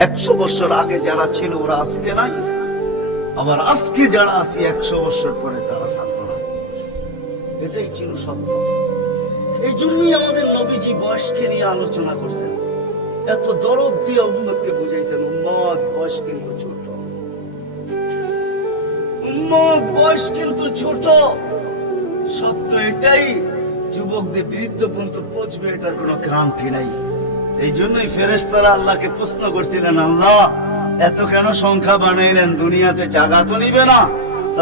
100 বছর আগে যারা ছিল ওরা আজকে নাই, আবার আজকে যারা আছি 100 বছর পরে তারা থাকবে না। এটাই ছিল সত্য। এই জন্যই আমাদের নবীজি বয়সকে নিয়ে আলোচনা করছেন, এত দরদ দিয়ে উম্মতকে বুঝাইছেন, উম্মত বয়স কিন্তু ছোট, উম্মত বয়স কিন্তু ছোট। সত্য এটাই, যুবকদের বৃদ্ধ পর্যন্ত পৌঁছবে এটার কোনো গ্যারান্টি নাই। এই জন্যই ফেরেশতারা আল্লাহকে প্রশ্ন করছিলেন, আল্লাহ এত কেন সংখ্যা বানাইলেন, দুনিয়াতে জায়গা তো নিবে না?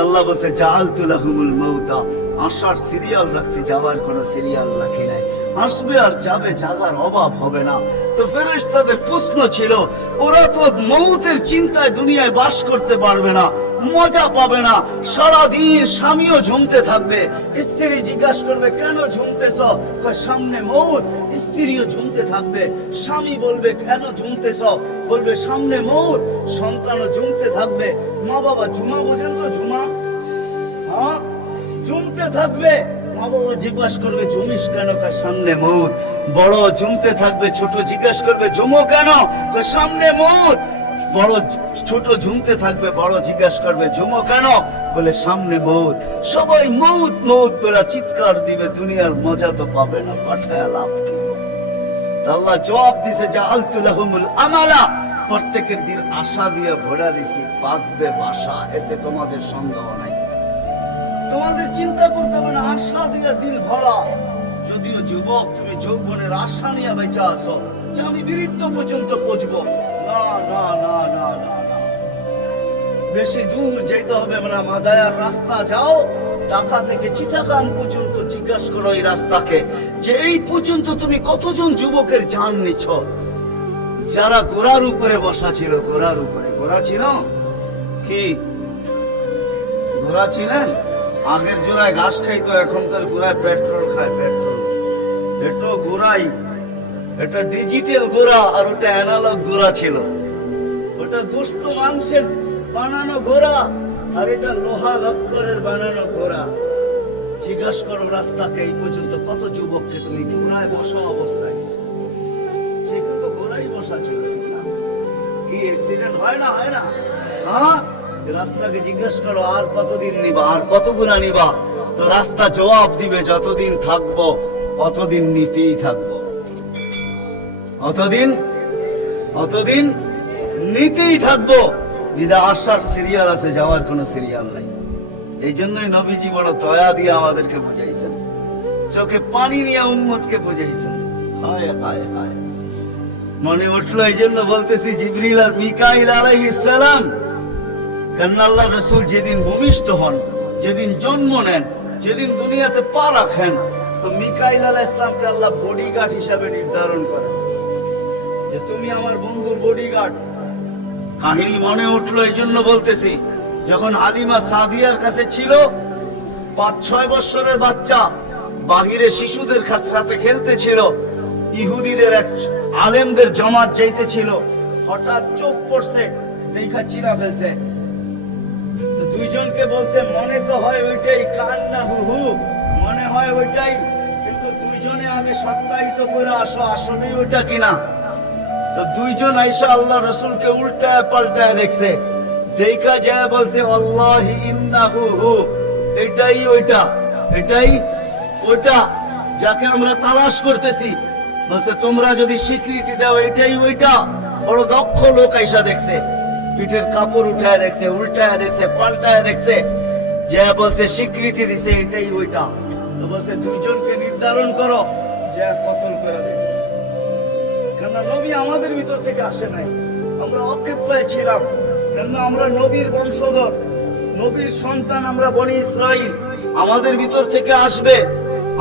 আল্লাহ বলছে, জাআলতু লাহুমুল মাউতা, আসার সিরিয়াল রাখছি, যাওয়ার কোনো সিরিয়াল রাখি নাই। আসবে আর যাবে, জায়গার অভাব হবে না। তো ফেরেশতাদের প্রশ্ন ছিল, ওরা তো মৌতের চিন্তায় দুনিয়ায় বাস করতে পারবে না, মজা পাবে না, সারাদিন স্বামীও ঝুমতে থাকবে। স্ত্রী জিজ্ঞাসা করবে, কেন ঝুমতেছ? সামনে মৌত। স্ত্রীও ঝুমতে থাকবে, স্বামী বলবে, কেন ঝুমতেছ? বলবে সামনে মৌত। সন্তানও ঝুমতে থাকবে। মা বাবা ঝুমা বোঝেন তো? ঝুমা, হ্যাঁ, ঝুমতে থাকবে। মা বাবা জিজ্ঞাসা করবে, ঝুমিস কেন? সামনে মৌত। বড় ঝুমতে থাকবে, ছোট জিজ্ঞাসা করবে, ঝুমো কেন? সামনে মৌত। বড় ছোট ঝুমতে থাকবে, বড় জিজ্ঞাসা করবে, ঝুমো কেন? বলে সামনে মৌত। সবাই মৌত মৌত করে চিৎকার দিবে, দুনিয়ার মজা তো পাবে না, পাঠায় লাভ কি? আল্লাহ জবাব দিছে, জাআলতু লাহুমুল আমালা, প্রত্যেকের দিন আশা দিয়ে ভরা দিছি, বাঁধবে বাসা, এতে তোমাদের সন্দেহ নাই, তোমাদের চিন্তা করতে হবে না, আশা দিয়ে দিল ভরা। যদিও যুবক, তুমি যৌবনের আশা নিয়ে বেঁচে আসো যে আমি বৃদ্ধ পর্যন্ত পৌঁছবো, না না না না না না, বেশি দূর যেতে হবে না। মাদায়ার রাস্তা যাও, ঢাকা থেকে চিটাগাং পর্যন্ত জিজ্ঞাসা করো এই রাস্তাকে, যে এই পর্যন্ত তুমি কতজন যুবকের জান নিছ? যারা ঘোড়ার উপরে বসা ছিল, ঘোড়ার উপরে, ঘোড়া ছিল কি? ঘোড়া ছিলেন? আগের জোড়ায় ঘাস খাইতো, এখনকার ঘোড়ায় পেট্রোল খায়। পেট্রোল, এটা ঘোড়াই, এটা ডিজিটাল ঘোড়া, আর ওটা অ্যানালগ ঘোড়া ছিল। ওটা গোস্ত মাংসের বানানো ঘোড়া, আর এটা লোহা লক্করের বানানো ঘোড়া। জিজ্ঞাসা করো রাস্তাকে, এই পর্যন্ত কত যুবককে তুমি ঘোড়ায় বসা অবস্থায়? সে কিন্তু ঘোড়াই বসা ছিল। কি অ্যাক্সিডেন্ট হয় না? হয় না? হ্যাঁ, রাস্তাকে জিজ্ঞাসা করো, আর কতদিন নিবা, আর কতগুলা নিবা? তো রাস্তা জবাব দিবে, যতদিন থাকবো অতদিন নিতেই থাকবো, অতদিন নিতেই থাকবো। দিদা আসার সিরিয়াল আছে, যাওয়ার কোনো সিরিয়াল নাই। এই জন্যই নবীজি বড় দয়া দিয়ে আমাদেরকে বুঝাইছেন, চোখে পানি নিয়ে উম্মতকে বুঝাইছেন। হায় হায় হায়, মনে উঠলো, এই জন্য বলতেছি, জিবরিল আর মিকাইল আলাইহিস সালাম, কারণ আল্লাহ রাসূল যেদিন ভূমিষ্ঠ হন, যেদিন জন্ম নেন, যেদিন দুনিয়াতে পা রাখেন, তো মিকাইল আলাইহিস সালামকে আল্লাহ বডিগার্ড হিসাবে নির্ধারণ করেন, যে তুমি আমার বন্ধুর বডিগার্ড। কাহিনী মনে উঠলো, এই জন্য বলতেছি, যখন হালিমা সাদিয়ার কাছে ছিল, 5-6 বছরের বাচ্চা, বাহিরে শিশুদের সাথে খেলতেছিল, ইহুদিদের এক আলেমদের জমাত যাইতেছিল, হঠাৎ চোখ পড়ছে, দেখা চিরা ফেলছে। দুইজনকে বলছে, মনে তো হয় ওইটাই, কান্না হুহু, মনে হয় ওইটাই, কিন্তু দুইজনে আগে সত্যায়িত করে আসো, আসলেই ওইটা কিনা। তো দুইজন আইসা আল্লাহ রাসূলকে উল্টায় পাল্টায় দেখছে, দেখা যায় বলছে, আল্লাহি ইন্নাহু হু, এটাই ওইটা, এটাই ওইটা যাকে আমরা তালাশ করতেছি। বলছে, তোমরা যদি স্বীকৃতি দাও এটাই ওইটা। বড় দক্ষ লোক আইসা দেখছে, পিঠের কাপড় উঠায় দেখছে, উল্টায় দেখছে, পাল্টায় দেখছে, যে বলছে স্বীকৃতি দিছে এটাই ওইটা। তো বলছে, দুইজনকে নির্ধারণ করো, যে কতল করে দেয়। কেননা নবী আমাদের ভিতর থেকে আসে নাই, আমরা অক্ষেপায় ছিলাম, কেননা আমরা নবীর বংশধর, নবীর সন্তান, আমরা বনি ইসরাইল, আমাদের ভিতর থেকে আসবে,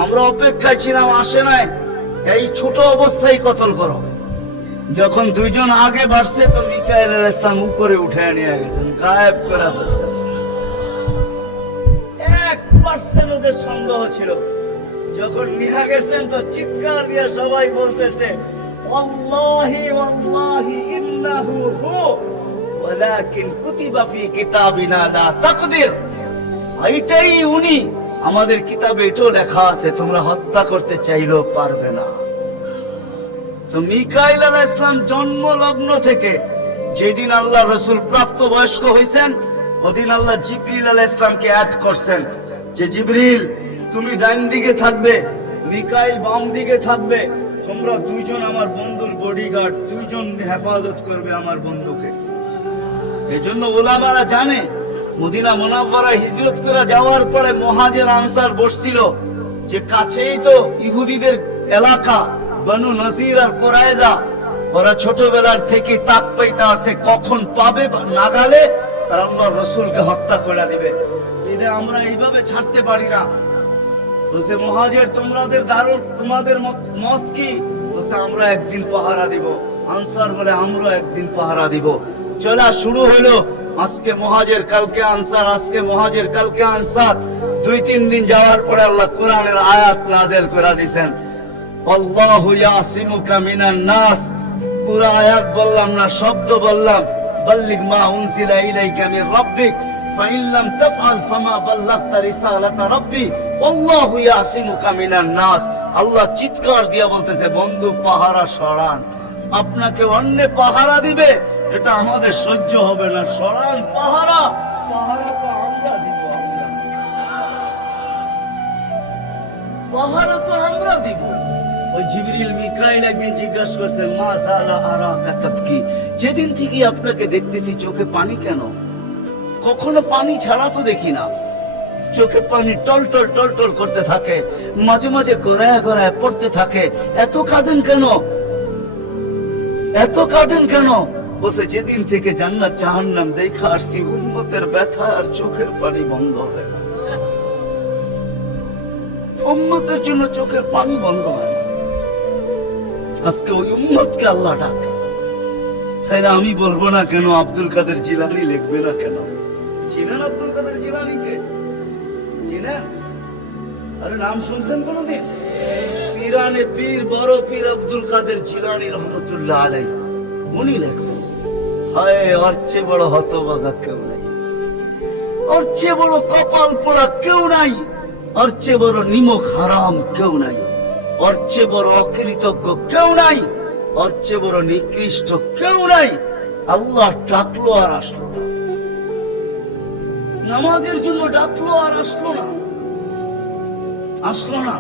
আমরা অপেক্ষায় ছিলাম, আসে নাই। এই ছোট অবস্থায় কতল করো। যখন দুইজন আগে বাড়ছে, তো মিকাইল আলাইহিস সালাম উপরে উঠে নিয়ে গেছেন, গায়েব করে ফেলছেন। 1% ওদের সন্দেহ ছিল। যখন নিয়ে গেছেন, তো চিৎকার দিয়ে সবাই বলতেছে, আল্লাহি ওয়াল্লাহি ইন্নাহু হু ওয়ালাকিন কুতিবা ফি কিতাবিনা লা তাকদির, এইটাই উনি, আমাদের কিতাবে এটাও লেখা আছে, তোমরা হত্যা করতে চাইলেও পারবে না। তো মিকাইল আলাইহিস সালাম জন্ম লগ্ন থেকে যেদিন আল্লাহ রসুল প্রাপ্ত বয়স্ক হয়েছেন, ওদিন আল্লাহ জিবরিল আলাইহিস সালামকে অ্যাড করছেন যে জিবরিল তুমি ডান দিকে থাকবে, মিকাইল বাম দিকে থাকবে, তোমরা দুইজন আমার বন্ধুর বডিগার্ড, দুইজন হেফাজত করবে আমার বন্ধুকে। এই জন্য ওলামারা জানে মদিনা মুনাওয়ারা হিজরত করে যাওয়ার পরে মুহাজির আনসার বসছিল যে কাছেই তো ইহুদিদের এলাকা বনু নজির আর কুরাইজা, ওরা ছোটবেলার থেকে তাক পাইতে আছে কখন পাবে নাগালে আর আল্লাহ রসুলকে হত্যা করে দিবে। এদের আমরা এইভাবে ছাড়তে পারি না। বলছে মুহাজির তোমাদের মত কি? বলছে আমরা একদিন পাহারা দিব। আনসার বলে আমরা একদিন পাহারা দিব। চলা শুরু হলো, আজকে মুহাজির কালকে আনসার, আজকে মুহাজির কালকে আনসার। 2-3 দিন যাওয়ার পরে আল্লাহ কোরআনের আয়াত নাযিল করে দিয়েছেন, আল্লাহু ইয়াসিমুকা মিনান নাস। পুরো আয়াত বললাম না, শব্দ বললাম, বাল্লিগ মা উনজিলা ইলাইকা মির রাব্বিক ফাইন লাম তাফআল ফামা বাল্লাগতা রিসালাতা রাব্বি আল্লাহু ইয়াসিমুকা মিনান নাস। আল্লাহ চিৎকার দিয়ে বলতেছে, বন্ধু পাহারা সরান, আপনাকে অন্য পাহারা দিবে, এটা আমাদের সহ্য হবে না, সরান পাহারা। পাহারা তো আমরা দিব, পাহারা তো আমরা দিব। ওই জিবরিল মিকাইল একদিন জিজ্ঞাসা করছেন, মা যালা আরাকা তাবকি, যেদিন থেকে আপনাকে দেখতেছি চোখে পানি কেন? কখনো পানি ছাড়া তো দেখি না। চোখে পানি টলটল টলটল করতে থাকে, মাঝে মাঝে গড়ায় গড়ায় পড়তে থাকে, এত কাঁদেন কেন? এত কাঁদেন কেন? বসে যেদিন থেকে জান্নাত জাহান্নাম দেখা আসছি, উম্মতের ব্যথা আর চোখের পানি বন্ধ হয় না। উম্মতের জন্য চোখের পানি বন্ধ হয় না। আজকে ওই উম্মতকে আল্লাহ ডাকে। তাই না আমি বলবো না কেন? আব্দুল কাদের জিলানী লিখবে না কেন? চিনেন আব্দুল কাদের জিলানীকে? চিনেন? আরে নাম শুনছেন কোনদিন? পীরানে পীর বড় পীর আব্দুল কাদের জিলানী রহমতুল্লাহ আলাইহি উনি লেখছেন, হায় ওর চেয়ে বড় হতভাগা কেউ নাই, ওর চেয়ে বড় কপাল পোড়া কেউ নাই, ওর চেয়ে বড় নিমক হারাম কেউ নাই, ওর চেয়ে বড় অকৃতজ্ঞ কেউ নাই, ওর চেয়ে বড় নিকৃষ্ট কেউ নাই। আল্লাহ ডাকলো আর আসলো না, নামাজের জন্য ডাকলো আর আসলো না, আসলো না।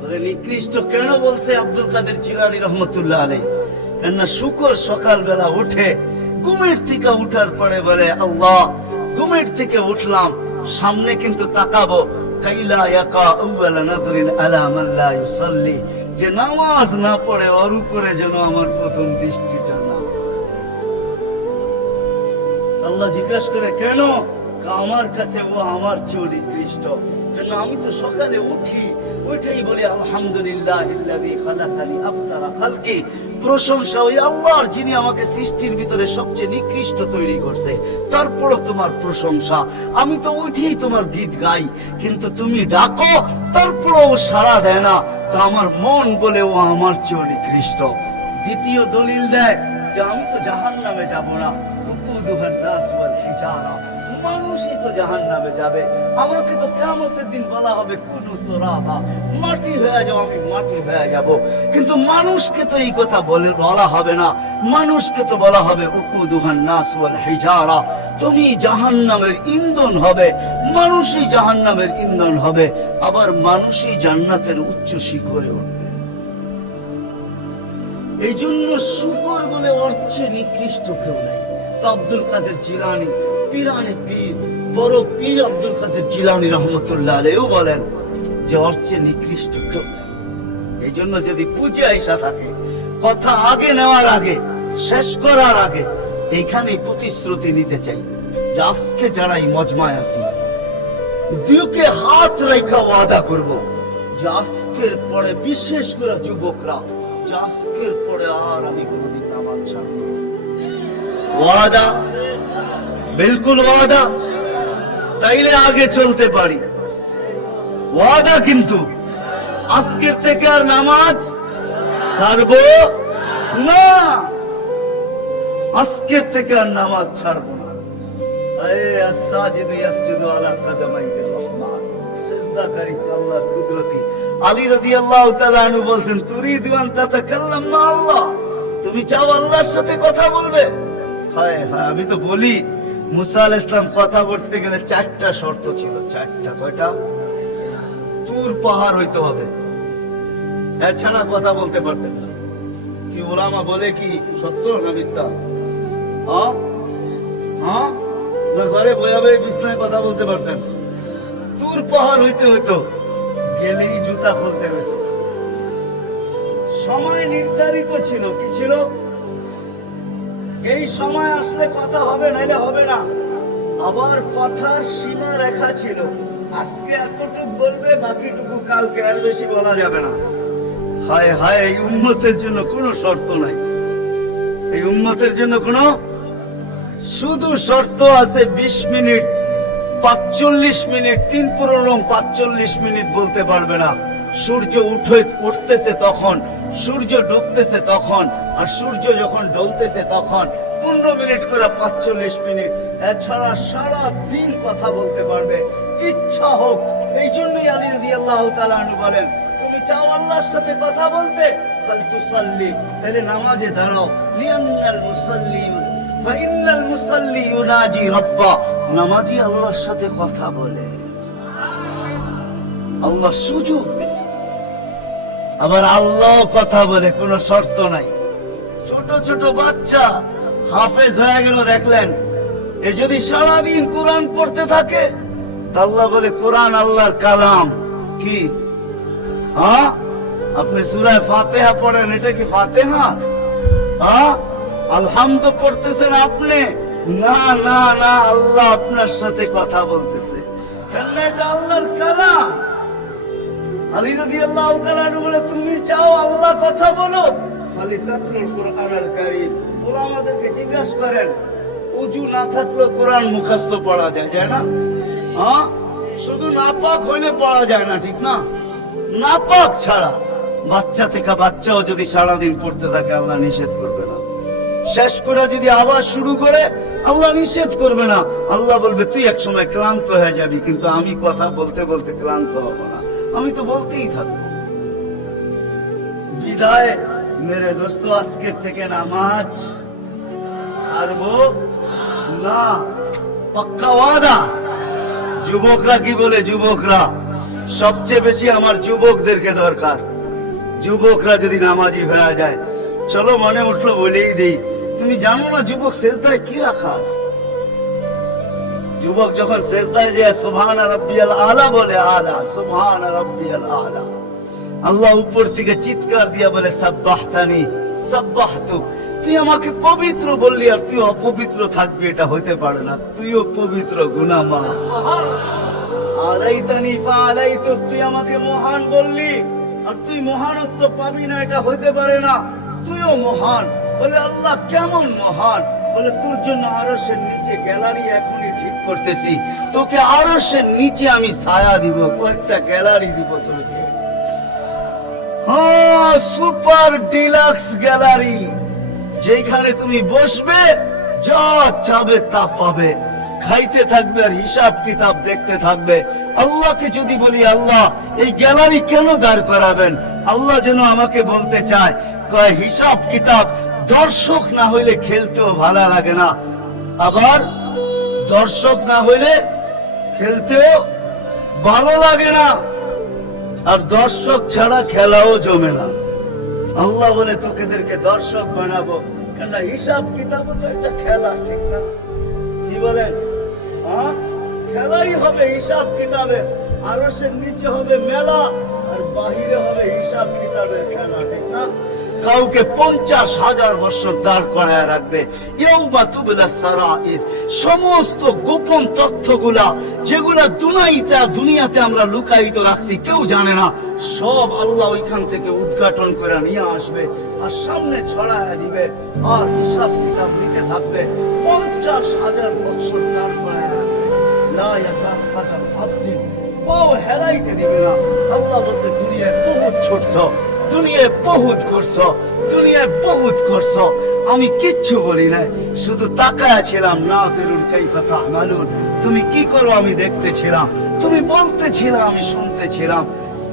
বলে নিকৃষ্ট কেন বলছে আব্দুল কাদের জিলানী রহমতুল্লাহ আলাইহি? কেননা শুকর সকালবেলা উঠে ঘুমের থেকে উঠার পরে বলে, আল্লাহ ঘুমের থেকে উঠলাম, সামনে কিন্তু তাকাবো, কাইলা ইয়াকা আউয়ালা নাদরিন আলা মান লা ইউসাল্লি, যে নামাজ না পড়ে ওর উপরে যেন আমার প্রথম দৃষ্টিটা না। আল্লাহ জিজ্ঞাসা করে কেন? আমার কাছে ও আমার চেয়ে নিকৃষ্ট। কেন আমি তো সকালে উঠি, উঠেই বলি আলহামদুলিল্লাহিল্লাযী খালাকানি আফতারা খালকি, প্রশংসা ওই আল্লাহর যিনি আমাকে সৃষ্টির ভিতরে সবচেয়ে নিকৃষ্ট তৈরি করছে, তারপরও তোমার প্রশংসা। আমি তো উঠেই তোমার গীত গাই, কিন্তু তুমি ডাকো তারপরও ও সাড়া দেয় না, তা আমার মন বলে ও আমার চেয়ে নিকৃষ্ট। দ্বিতীয় দলিল দেয় যে আমি তো জাহান্নামে যাব না, উকুদুহান নাস ওয়াল হিজারা, মানুষই তো জাহান্নামে যাবে। আমাকে তো কিয়ামতের দিন বলা হবে কুনু তুরাবা, মাটি হয়ে যাও, আমি মাটি হয়ে যাব। কিন্তু মানুষকে তো এই কথা বলা হবে না, মানুষকে তো বলা হবে উকুদুহান নাস ওয়াল হিজারা, তুমি জাহান্নামের ইন্ধন হবে, মানুষই জাহান্নামের ইন্ধন হবে, আবার মানুষই জান্নাতের উচ্চ শিখরে উঠবে। এই জন্য শুকর বলে অর্থে নিকৃষ্ট কেউ নাই। তো আব্দুল কাদের জিলানী পীরানে পীর বড় পীর আব্দুল কাদের জিলানী রহমতুল্লাহ আলাইহি বলেন যে অর্থে নিকৃষ্ট কেউ নাই। এই জন্য যদি পুজো আইসা থাকে, কথা আগে নেওয়ার আগে, শেষ করার আগে এইখানে প্রতিশ্রুতি নিতে চাই যে আজকে যারা এই মজমায় আছি, দুকে হাত রেখা ওয়াদা করব যে আজকের পরে, বিশেষ করে যুবকরা, যে আজকের পরে আর আমি কোনোদিন নামাজ ছাড়ব না। ওয়াদা, বিলকুল ওয়াদা, তাইলে আগে চলতে পারি। ওয়াদা কিন্তু আজকের থেকে আর নামাজ ছাড়বো না, আজকের থেকে আর নামাজ ছাড়বো না। আলী রাদিয়াল্লাহু তাআলা আনহু বলেন, তুরিদু আন তাতাকাল্লাম মা আল্লাহ, তুমি চাও আল্লাহর সাথে কথা বলবে? হায় হায়, আমি তো বলি মুসা আলাইহিস সালাম কথা বলতে গেলে 4টা শর্ত ছিল। 4টা, কয়টা? তুর পাহাড় হইতে হবে, এছাড়া কথা বলতে পারতেন না। কি ওলামা বলে কি সত্য না মিথ্যা? হ্যাঁ হ্যাঁ, না ঘরে বয়া বয়ে বিছনায় কথা বলতে পারতেন? তুর পাহাড় হইতে হইতো, গেলেই জুতা খুলতে হইতো। সময় নির্ধারিত ছিল, কি ছিল? এই সময় আসলে কথা হবে, নাইলে হবে না। আবার কথার সীমা রেখা ছিল, আজকে এতটুকু বলবে, বাকিটুকু কালকে, আর বেশি বলা যাবে না। হায় হায়, এই উম্মতের জন্য কোনো শর্ত নাই। এই উম্মতের জন্য কোনো শুধু শর্ত আছে 20 মিনিট, 45 মিনিট, 3 পুরো 45 মিনিট বলতে পারবে না। সূর্য উঠতেছে তখন, সূর্য ডুবতেছে তখন, আর সূর্য যখন ঢলতেছে তখন 15 মিনিট করে 45 মিনিট। এছাড়া সারা দিন কথা বলতে পারবে, ইচ্ছা হোক। এই জন্যই আলী রাদিয়াল্লাহু তাআলা আনহু বলেন, তুমি চাও আল্লাহর সাথে কথা বলতে, ফালতুসাল্লি, তাহলে নামাজে দাঁড়াও। লিয়ান্নাল মুসাল্লি ফাইন্নাল মুসাল্লি ইউনাজি রাব্বা, নামাজি আল্লাহর সাথে কথা বলে। আল্লাহ সুযোগ দিয়েছে, আবার আল্লাহ কথা বলে, কোনো শর্ত নাই। ছোট ছোট বাচ্চা হাফেজ হয়ে গেল, দেখলেন? এ যদি সারাদিন কোরআন পড়তে থাকে, তা আল্লাহ বলে কোরআন আল্লাহর কালাম। কি? হ্যাঁ, আপনি সূরা ফাতিহা পড়েন, এটা কি ফাতিহা? হ্যাঁ, আলহামদু পড়তেছেন আপনি? না না না, আল্লাহ আপনার সাথে কথা বলতেছে, কেননা এটা আল্লাহর কালাম। আলী রাদিয়াল্লাহু তাআলা বলে, তুমি চাও আল্লাহ কথা বলো, ফালিতাতলুল কুরআনুল কারীম। ওরা আমাদেরকে জিজ্ঞাসা করেন, ওযু না থাকলেও কোরআন মুখস্থ পড়া যায়, যায় না? হ্যাঁ, শুধু নাপাক হইলে পড়া যায় না, ঠিক না? নাপাক ছাড়া বাচ্চা থেকে বাচ্চাও যদি সারাদিন পড়তে থাকে, আল্লাহ নিষেধ করবে না। শেষ করে যদি আবার শুরু করে, আল্লাহ নিষেধ করবে না। আল্লাহ বলবে, তুই এক সময় ক্লান্ত হয়ে যাবি, কিন্তু আমি কথা বলতে বলতে ক্লান্ত হব না, আমি তো বলতেই থাকবো। বিদায় মেরে দোস্ত, আজকের থেকে নামাজ ছাড়বো না, পাক্কা ওয়াদা। যুবকরা কি বলে? যুবকরা সবচেয়ে বেশি আমার যুবকদেরকে দরকার। যুবকরা যদি নামাজি হয়ে যায়, চলো মনে উঠলো বলেই দেই, তুমি জানো না যুবক সেজদায় কি রাখা আছে? যুবক যখন সেজদায় যায় সুবহান রাব্বিয়াল আলা বলে, আলা সুবহান রাব্বিয়াল আলা, আল্লাহ উপর থেকে চিৎকার দিয়া বলে, সাব্বাহতানি সাব্বাহতুক, তুই আমাকে পবিত্র বললি আর তুই অপবিত্র থাকবি, এটা হইতে পারে না। তুইও পবিত্র, গুনাহ মাফ। আলাইতানি ফাআলাইতুক, তুই আমাকে মহান বললি আর তুই মহানত্ব পাবি না, এটা হইতে পারে না। তুইও মহান। বলে, আল্লাহ কেমন মহান? বলে, তোর জন্য আরশের নিচে গ্যালারি এখনই ঠিক করতেছি, তোকে আরশের নিচে আমি ছায়া দিব, কয়েকটা গ্যালারি দিব তোকে। হ্যাঁ, সুপার ডিলাক্স গ্যালারি, যেখানে তুমি বসবে, যা চাবে তা পাবে, খাইতে থাকবে আর হিসাব কিতাব দেখতে থাকবে। আল্লাহকে যদি বলি, আল্লাহ এই গ্যালারি কেন দাঁড় করাবেন? আল্লাহ যেন আমাকে বলতে চায়, কয় হিসাব কিতাব, দর্শক না হইলে খেলতেও ভালো লাগে না, আবার দর্শক না হইলে খেলতেও ভালো লাগে না, আর দর্শক ছাড়া খেলাও জমে না। আল্লাহ বলে, তোকেদেরকে দর্শক বানাবো, কেন হিসাব কিতাবও তো একটা খেলা, ঠিক না? কি বলেন? হ্যাঁ, খেলাই হবে হিসাব কিতাবের। আরশের নিচে হবে মেলা, আর বাহিরে হবে হিসাব কিতাবের খেলা, ঠিক না? কাউকে 50,000 বছর দাঁড় করায় রাখবে। ইয়াউমা তুবলা সারাইর, সমস্ত গোপন তথ্যগুলা যেগুলা দুনিয়াতে আমরা লুকায়িত রাখছি, কেউ জানে না, সব আল্লাহ ওইখান থেকে উদ্ঘাটন করে নিয়ে আসবে আর সামনে ছড়ায় দিবে, আর হিসাব কিতাব নিতে থাকবে। 50,000 বছর দাঁড় করায় রাখবে। লা ইয়াসার কাদার আব্দিন, পাও হেলাইতে দিবে না। আল্লাহ বলছে, দুনিয়ায় বহুত ছুটছ, দুনিয়ায় বহুত করছো, দুনিয়ায় বহুত করছো, আমি কিচ্ছু বলি না, শুধু তাকায়া ছিলাম। নাযিরুন কাইফা তা'মালুন, তুমি কি করো আমি দেখতেছিলাম, তুমি বলতেছিলাম আমি শুনতেছিলাম।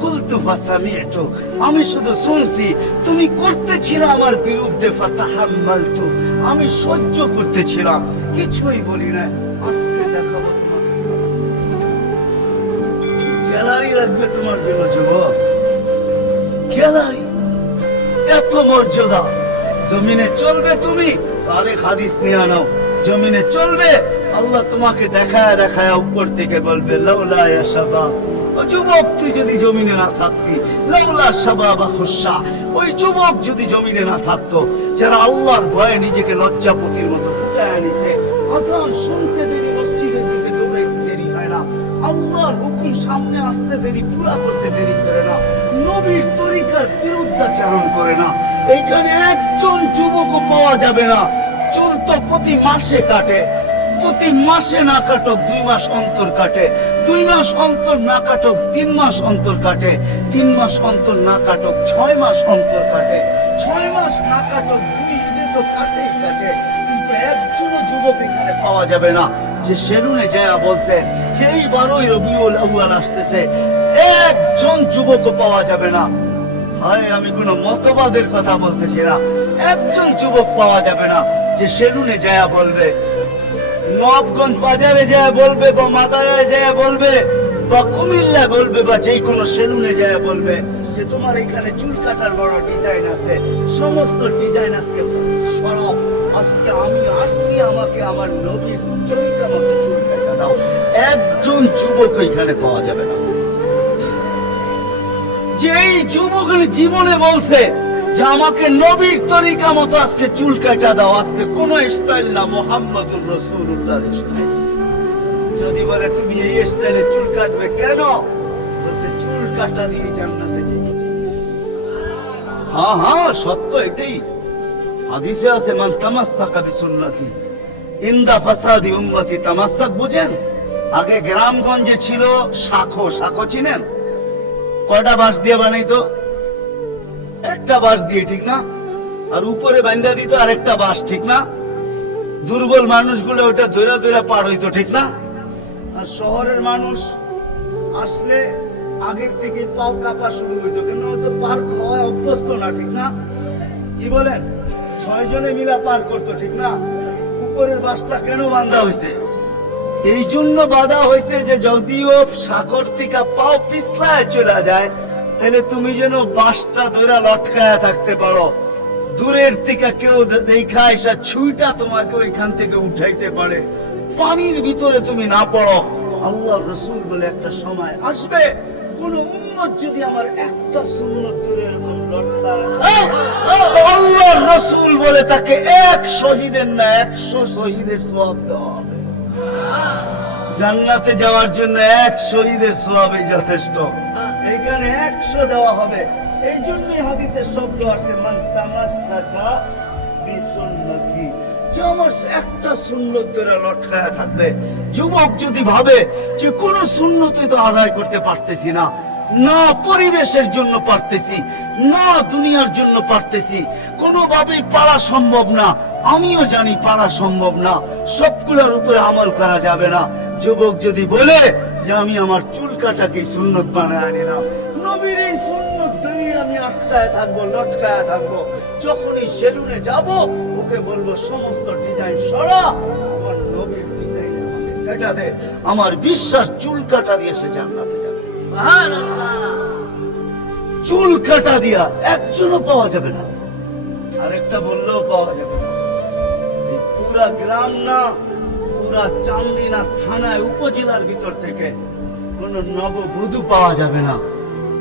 কুলতু ফাসামি'তু, আমি শুধু শুনছি, তুমি করতেছিলে আমার বিরুদ্ধে। ফাতাহাম্মালতু, আমি সহ্য করতেছিলাম, কিছুই বলি না। আজকে দেখাবো তোমাকে। গ্যালারি লাগবে তোমার জন্য যুবক, গ্যালারি। এত মর্যাদা। জমিনে চলবে তুমি, আরেক হাদিস নিয়ে আনাও। জমিনে চলবে, আল্লাহ তোমাকে দেখায় দেখায় উপর থেকে বলবে লাউলা ইয়া শাবাব, ও যুবক তুই যদি জমিনে না থাকতি, লাউলা শাবাব খুশা, ওই যুবক যদি জমিনে না থাকতো, যারা আল্লাহর ভয়ে নিজেকে লজ্জাপতির মতো ফুটায় নিছে। আজান শুনতে দেরি মসজিদের দিকে দৌড়ে দেরি হয় না, আল্লাহর হুকুম সামনে আসতে দেরি পুরা করতে দেরি করে না, নবীর তরিকার বিরুদ্ধাচরণ করে না। এইখানে একজন যুবকও পাওয়া যাবে না। চুল তো প্রতি মাসে কাটে, প্রতি মাসে না কাটক 2 মাস অন্তর কাটে, 2 মাস অন্তর না কাটক 3 মাস অন্তর কাটে, 3 মাস অন্তর না কাটক 6 মাস অন্তর কাটে, 6 মাস না কাটক 2 ঈদে তো কাটেই কাটে। কিন্তু একজনও যুবক এখানে পাওয়া যাবে না যে সেলুনে যায় বলছে যে এই 12ই রবিউল আউয়াল আসতেছে। একজন যুবকও পাওয়া যাবে না। হয় আমি কোন মতবাদের কথা বলতেছি না, একজন যুবক পাওয়া যাবে না যে সেলুনে যায় বলবে, নবগঞ্জ বাজারে যায় বলবে, বা মাদারায় যায় বলবে, বা কুমিল্লা বলবে, বা যে কোনো সেলুনে যায় বলবে যে তোমার এখানে চুল কাটার বড় ডিজাইন আছে, সমস্ত ডিজাইন আজকে সরব। আজকে আমি আসছি, আমাকে আমার নবীর তরিকা মতো চুল কাটা দাও। একজন যুবক এখানে পাওয়া যাবে না। যেই যুবক জীবনে বলছে যে আমাকে নবীর তরিকা মতো আজকে চুল কাটা দাও, আজকে কোন স্টাইল না, মুহাম্মদুর রাসূলুল্লাহর স্টাইল। যদি বলে তুমি এই স্টাইলে চুল কাটবে কেন, বলছে চুল কাটা দিয়ে জান্নাতে যেতে। হ্যাঁ হ্যাঁ সত্য এটাই। হাদিসে আছে মান তামাসসাকা বিসুন্নতি ইনদা ফাসাদি উম্মতি তামাসসাক। বুঝেন, আগে গ্রামগঞ্জে ছিল শাখো, শাখো চিনেন? কয়টা বাঁশ দিয়ে বানাইতো? একটা বাঁশ দিয়ে, ঠিক না? আর উপরে বান্ধা দিত আরেকটা বাঁশ, ঠিক না? দুর্বল মানুষগুলো ওটা ধরে ধরে পার হইতো, ঠিক না? আর শহরের মানুষ আসলে আগের থেকে পাও কাঁপা শুরু হইতো, কেন হয়তো পার খাওয়ায় অভ্যস্ত না, ঠিক না? কি বলেন? 6 জনে মিলা পার করতো, ঠিক না? উপরের বাঁশটা কেন বান্ধা হয়েছে? এই জন্য বাধা হয়েছে যে যদিও সাগর থেকে পাও পিছলায় চলে যায়, তাহলে তুমি যেন বাঁশটা ধরে লটকায়া থাকতে পারো। দূরের থেকে কেউ দেখা এসা ছুঁইটা তোমাকে ওইখান থেকে উঠাইতে পারে, পানির ভিতরে তুমি না পড়ো। আল্লাহ রাসূল বলে একটা সময় আসবে, কোন উম্মত যদি আমার একটা সুন্নত ধরে এরকম লটকায়, আল্লাহ রাসূল বলে তাকে 1 শহীদের না 100 শহীদের সওয়াব দেওয়া হবে। জান্নাতে যাওয়ার জন্য 1 শহীদের সওয়াবই যথেষ্ট, এখানে 100 দেওয়া হবে। এই জন্যই হাদিসের শব্দ আছে মান তামাসসাকা বিসুন্নতি, যে আমার একটা সুন্নত ধরে লটকায়া থাকবে। যুবক যদি ভাবে যে কোন সুন্নতই তো আদায় করতে পারতেছি না, না পরিবেশের জন্য পারতেছি, না দুনিয়ার জন্য পারতেছি, কোনোভাবেই পারা সম্ভব না, আমিও জানি পারা সম্ভব না, সবগুলোর উপরে আমল করা যাবে না। যুবক যদি বলে যে আমি আমার চুল কাটাকে সুন্নত বানায় নিলাম, নবীর এই সুন্নত ধরে আমি আটকায় থাকবো, লটকায় থাকবো, যখনই সেলুনে যাব ওকে বলবো সমস্ত ডিজাইন সরা, আমার নবীর ডিজাইন আমাকে কাটা দে। আমার বিশ্বাস চুল কাটা দিয়ে সে জান্নাতে যাবে। চুল কাটা দিয়া একজনও পাওয়া যাবে না, আরেকটা বললেও পাওয়া যাবে না। এই পুরা গ্রাম না, পুরা চান্দিনা থানায় উপজেলার ভিতর থেকে কোন নববধূ পাওয়া যাবে না।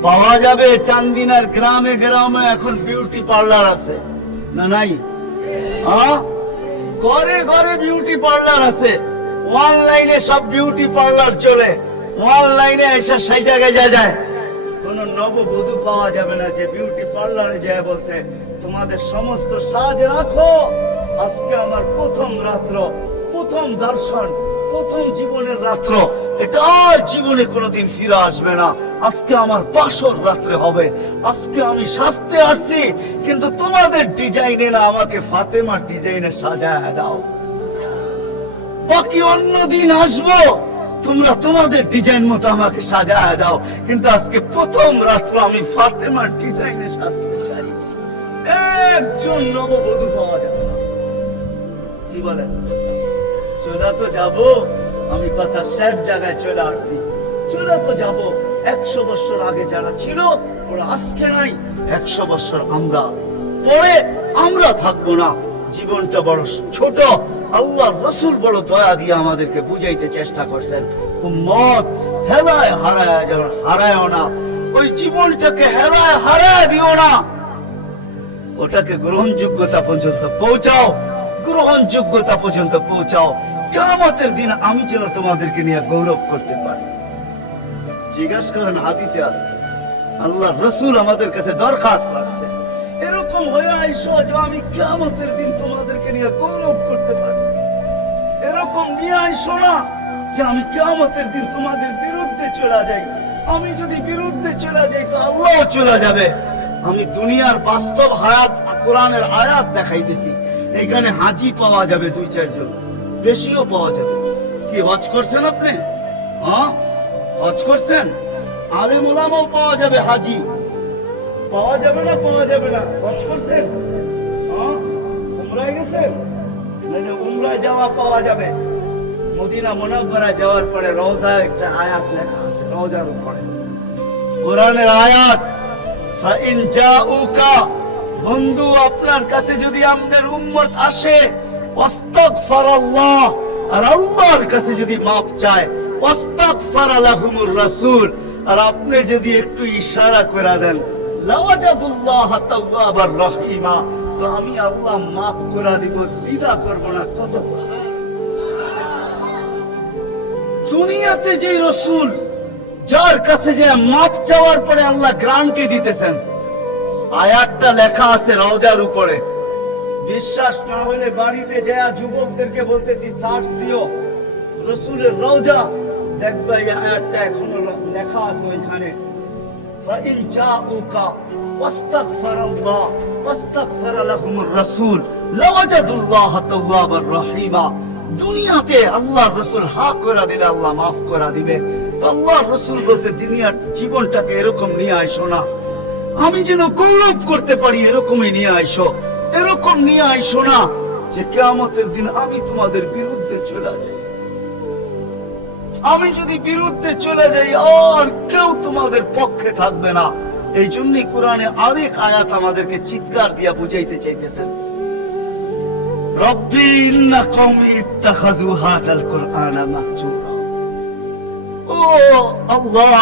পাওয়া যাবে চান্দিনার গ্রামে গ্রামে এখন বিউটি পার্লার আছে না নাই? ঘরে ঘরে বিউটি পার্লার আছে, অনলাইনে সব বিউটি পার্লার চলে, অনলাইনে এসে সেই জায়গায় যায়। কোন নববধূ পাওয়া যাবে না যে বিউটি পার্লারে যায় বলছে তোমাদের সমস্ত সাজ রাখো, আজকে আমার প্রথম রাত্র, প্রথম দর্শন, প্রথম জীবনের রাত্র, এটা আর জীবনে কোনোদিন ফিরে আসবে না। আজকে আমার বাসর রাত্রে হবে, আজকে আমি সাজতে আসছি, কিন্তু তোমাদের ডিজাইনে না, আমাকে ফাতেমার ডিজাইনে সাজায় দাও। বাকি অন্য দিন আসবো, তোমরা তোমাদের ডিজাইন মতো আমাকে সাজায় দাও, কিন্তু আজকে প্রথম রাত্র আমি ফাতেমার ডিজাইনে সাজতে চাই। একজন নববধূ পাওয়া যাবে না। কি বলেন? চলে তো যাব, আমি কথা শেষ জায়গায় চলে আসছি। চলে তো যাব, 100 বছর আগে যারা ছিল ওরা আজকে নাই, 100 বছর আমরা পরে আমরা থাকবো না। জীবনটা বড় ছোট, আল্লাহর রাসূল বড় দয়া দিয়ে আমাদেরকে বুঝাইতে চেষ্টা করছেন, উম্মত হেলায় হারায় না, ওই জীবনটাকে হেলায় হারায় দিও না, ওটাকে গ্রহণযোগ্যতা পর্যন্ত পৌঁছাও, গ্রহণযোগ্যতা পর্যন্ত পৌঁছাও। কিয়ামতের দিন আমি যেন তোমাদেরকে নিয়ে গৌরব করতে পারি। জিজ্ঞাসা করেন, হাদিসে আছে, আল্লাহর রাসূল আমাদের কাছে দরখাস্ত রাখছে, এরকম হয়ে আইসো যে আমি কিয়ামতের দিন তোমাদেরকে নিয়ে গৌরব করতে পারি। এরকম নিয়ে আইসো না যে আমি কিয়ামতের দিন তোমাদের বিরুদ্ধে চলে যাই। আমি যদি বিরুদ্ধে চলে যাই তো আল্লাহ চলে যাবে। আমি দুনিয়ার বাস্তব হায়াত, কোরআনের আয়াত দেখাইতেছি। এখানে হাজি পাওয়া যাবে 2-4 জন, বেশিও পাওয়া যাবে। কি হজ করছেন আপনি? হ্যাঁ, হজ করছেন? আলেম ওলামাও পাওয়া যাবে, হাজি পাওয়া যাবে না? পাওয়া যাবে না? হজ করছেন? হ্যাঁ, উমরায় গেছেন? উমরায় যাওয়া পাওয়া যাবে। মদিনা মুনাওয়ারায় যাওয়ার পরে রওজায় একটা আয়াত লেখা আছে, রওজার উপরে কোরআনের আয়াত, ফাইন জাউকা, বন্ধু আপনার কাছে যদি আপনার উম্মত আসে, ওয়াস্তাগফিরুল্লাহ, আর আল্লাহর কাছে যদি মাপ চায়, ওয়াস্তাগফার লাহুমুর রাসূল, আর আপনি যদি একটু ইশারা করে দেন, লাওয়াজাদুল্লাহ তাওয়াবার রহিমা, তো আমি আল্লাহ মাফ করে দিব, দ্বিধা করব না। কত দুনিয়াতে যে রাসূল যার কাছে যে মাপ চাওয়ার পরে আল্লাহ গ্যারান্টি দিতেছেন, আয়াতটা লেখা আছে রওজার উপরে। বিশ্বাস না হলে বাড়িতে যায় যুবকদেরকে বলতেছি, সার্চ দিও রাসূলের রওজা, দেখবে এই আয়াতটা এখনো লেখা আছে ওইখানে। ফাইন জাউকা ওয়াস্তাগফিরুল্লাহ ওয়াস্তাগফির লাহুমুর রাসূল লাওয়াজাদুল্লাহ তাওয়াবার রহিমা। দুনিয়াতে আল্লাহর রাসূল হক করে দিলে আল্লাহ মাফ করে দিবে। তো আল্লাহর রাসূল বলছে, দুনিয়ার জীবনটাকে এরকম নিয়ে আইসো না, আমি যেন গৌরব করতে পারি, এরকমই নিয়ে আইসো। এরকম নিয়ে আইসো না যে কিয়ামতের দিন আমি তোমাদের বিরুদ্ধে চলে যাই। আমি যদি বিরুদ্ধে চলে যাই আর কেউ তোমাদের পক্ষে থাকবে না। এই জন্যই কোরআনে আরেক আয়াত আমাদেরকে চিৎকার দিয়া বুঝাইতে চাইতেছেন, রব্বি ইন্না কওমি ইত্তাখাযু হাযাল কুরআনা মাহজুরা। ও আল্লাহ,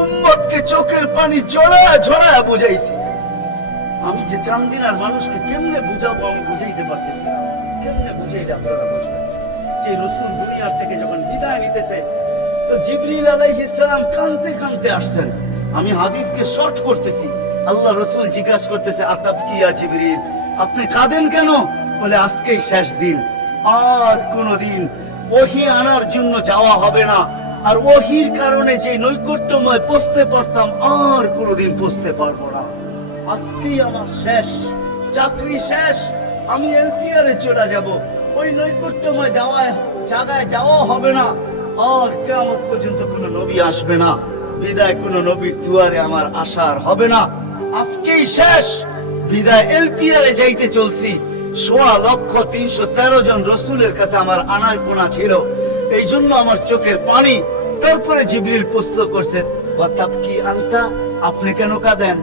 উম্মতকে চোখের পানি ঝরায়া ঝরায়া বুঝাইছি। আমি যে চান্দিনার মানুষকে কেমনে বুঝাবো আমি বুঝাইতে পারতেছি না। কেমনে বুঝাইলে আপনারা বুঝবেন? যে রাসূল দুনিয়ার থেকে যখন বিদায় নিতেছে, তো জিবরিল আলাইহিস সালাম কাঁদতে কাঁদতে আসছেন। আমি হাদিসকে শর্ট করতেছি। আল্লাহ রাসূল জিজ্ঞাসা করতেছে, আতাবকি ইয়া জিবরিল, আপনি কাঁদেন কেন? বলে, আজকেই শেষ দিন, আর কোনদিন ওহী আনার জন্য যাওয়া হবে না। আর ওহীর কারণে যে নৈকট্যময় পৌঁছতে পারতাম, আর কোনদিন পৌঁছতে পারবো না। আজকেই আমার শেষ, চাকরি শেষ, আমি এলপিআরে চলে যাব। ওই নৈকট্যময় জায়গায় যাওয়া হবে না, আর কিয়ামত পর্যন্ত কোনো নবী আসবে না। বিদায় কোনো নবীর দুয়ারে আমার আশার হবে না। আজকেই শেষ, বিদায় এলপিআরে যাইতে চলছি। 16,313 জন রাসূলের কাছে আমার আনার গোনা ছিল, এই জন্য আমার চোখের পানি। তারপরে জিবরিল প্রশ্ন করছেন, ওয়াতাবকি আনতা, আপনি কেন কাঁদেন?